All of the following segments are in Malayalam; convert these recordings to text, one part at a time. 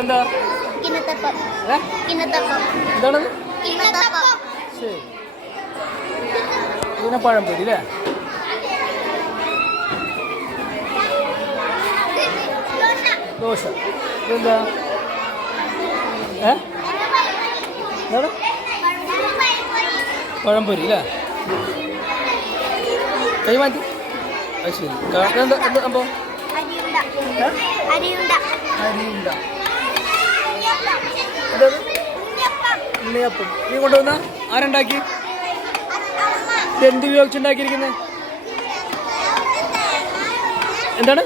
ഇതെന്താ? എന്താണത്? ശരി. ഇതിനെ പഴംപൊരി അല്ലേ? ദോശ. ഇതെന്താ? എന്താണ്? പഴംപൊരി അല്ലേ? കൈ മാറ്റി. അത് ശരി. എന്താ എന്താ സംഭവം? അരിയുണ്ട. ഉണ്ണിയപ്പം. നീ കൊണ്ടുവന്ന ആരുണ്ടാക്കി? എന്ത് ഉപയോഗിച്ചുണ്ടാക്കിയിരിക്കുന്നത്? എന്താണ്?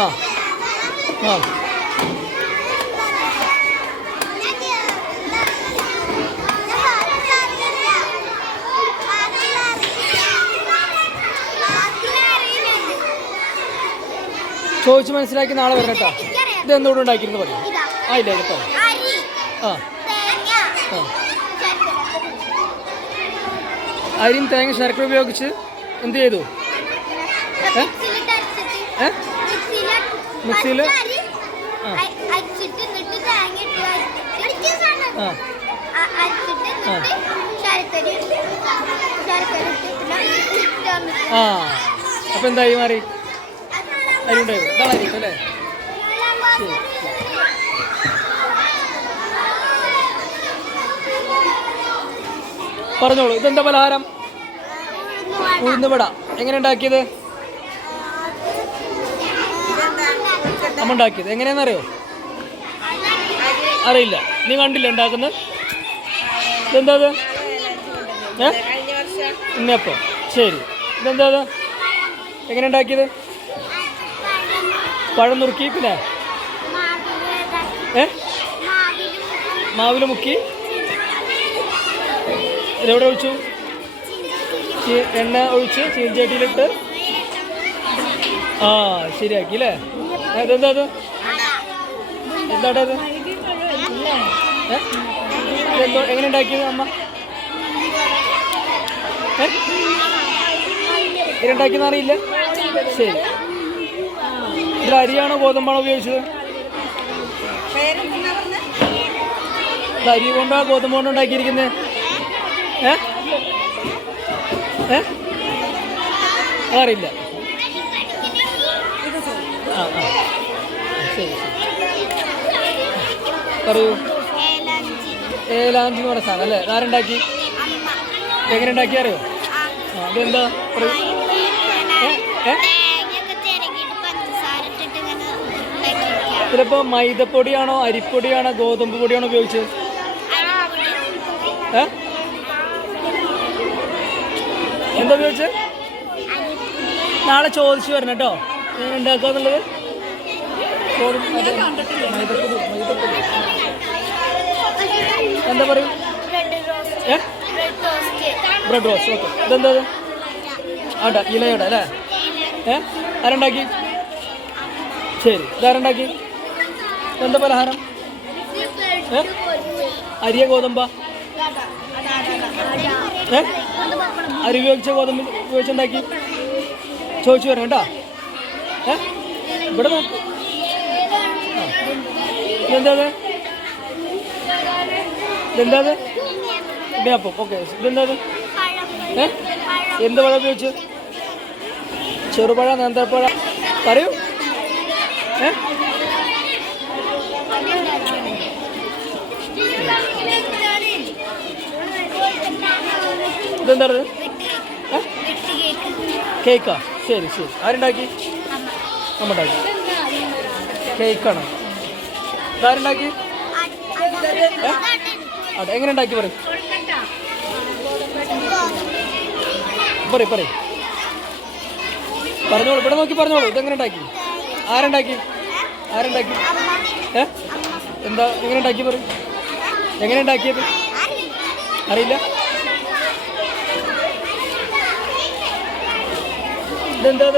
ആ ആ ചോദിച്ച് മനസ്സിലാക്കി നാളെ വരണം കേട്ടോ. ഇത് എന്തുകൊണ്ട് ഉണ്ടാക്കിയിരുന്നു പറയും. ആ ഇല്ല കേട്ടോ. ആ അരിയും തേങ്ങ ശർക്കര ഉപയോഗിച്ച് എന്ത് ചെയ്തു? മിക്സിയിൽ ആ അപ്പം എന്തായി മാറി? അരി ഉണ്ടായിരുന്നു. ഇതാണ് അരി അല്ലേ? ശരി. പറഞ്ഞോളൂ. ഇതെന്താ പലഹാരം? ഉഴുന്നുവട. എങ്ങനെ ഉണ്ടാക്കിയത്? അമ്മ ഉണ്ടാക്കിയത്. എങ്ങനെയാണെന്നറിയോ? അറിയില്ല. നീ കണ്ടില്ല ഉണ്ടാക്കുന്നത്? ഇതെന്താ? ഉണ്ണിയപ്പം. ശരി. ഇതെന്താ? എങ്ങനെ ഉണ്ടാക്കിയത്? പഴം നുറുക്കി പിന്നെ മാവിൽ മുക്കി ഇതെവിടെ ഒഴിച്ചു? എണ്ണ ഒഴിച്ച് ചീൻചട്ടിയിലിട്ട് ആ ശരിയാക്കി അല്ലേ? ഇതെന്താ? അത് എന്താ? അത് എന്തോ എങ്ങനെ ഉണ്ടാക്കിയത് അമ്മ? എങ്ങനെ ഉണ്ടാക്കിയെന്ന് അറിയില്ല. ശരി. ഇതിൽ അരിയാണോ ഗോതമ്പാണോ ഉപയോഗിച്ചത്? അരി കൊണ്ടോ ഗോതമ്പ് കൊണ്ടോ ഉണ്ടാക്കിയിരിക്കുന്നത്? അതറിയില്ല. ആ ആ ശരി. പറയൂ. ഏലാഞ്ചി എന്ന് പറഞ്ഞ സാധനം അല്ലേ? ആരുണ്ടാക്കി? എങ്ങനെ ഉണ്ടാക്കി അറിയോ? ആ അതെന്താ പറയൂ. ചിലപ്പോൾ മൈദപ്പൊടിയാണോ അരിപ്പൊടിയാണോ ഗോതമ്പ് പൊടിയാണോ ഉപയോഗിച്ചത്? എന്താ ഉപയോഗിച്ചത്? നാളെ ചോദിച്ചു വരണം കേട്ടോ എങ്ങനെ ഉണ്ടാക്കുക എന്നുള്ളത്. എന്താ പറയൂ? Bread roast. ഓക്കെ. ഇതെന്താ? ആട്ടാ ഇലയുടെ അല്ലേ? ആരുണ്ടാക്കി? ശരി. ഇതാരുണ്ടാക്കി? എന്താ പലഹാരം? അരിയ ഗോതമ്പ? അരി ഉപയോഗിച്ച ഗോതമ്പ് ഉപയോഗിച്ചുണ്ടാക്കി. ചോദിച്ചു വരണം കേട്ടോ. ഇവിടെ നോക്ക്. ഇതെന്താ? ഇതെന്താ? ഇടിയപ്പം. ഓക്കെ. ഇതെന്താ? എന്ത് പഴം ഉപയോഗിച്ച്? ചെറുപഴ, നേന്ത്രപ്പഴ? പറയൂ. ഇതെന്താ? കേക്കാ. ശരി ശരി. ആരുണ്ടാക്കി? അമ്മ ഉണ്ടാക്കി. കേക്കാണോ? ഇതാരുണ്ടാക്കി? അതെ. എങ്ങനെ ഉണ്ടാക്കി പറയും? പറയും പറഞ്ഞോളൂ. ഇവിടെ നോക്കി പറഞ്ഞോളൂ. ഇതെങ്ങനെ ഉണ്ടാക്കി? ആരുണ്ടാക്കി? എന്താ? എങ്ങനെ ഉണ്ടാക്കി പറയും? എങ്ങനെ ഉണ്ടാക്കിയത്? അറിയില്ല. ഇതെന്താ?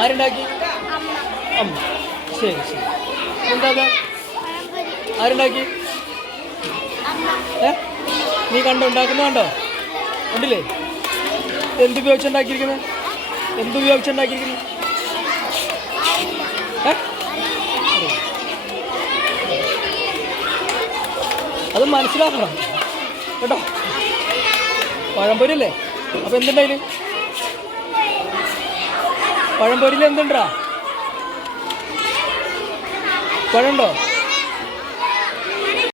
ആരുണ്ടാക്കി? അമ്മ. ശരി ശരി. എന്താ? ആരുണ്ടാക്കി? നീ കണ്ടോ? ഉണ്ടാക്കുന്ന കണ്ടോ? ഉണ്ടല്ലേ? എന്തുപയോഗിച്ചുണ്ടാക്കിയിരിക്കുന്നത്? ഏ അത് മനസ്സിലാക്കണം കേട്ടോ. പഴംപൊരി അല്ലേ? അപ്പം എന്തുണ്ടായിന്? പഴംപൊരിയിൽ എന്തുണ്ടാ? പഴമുണ്ടോ?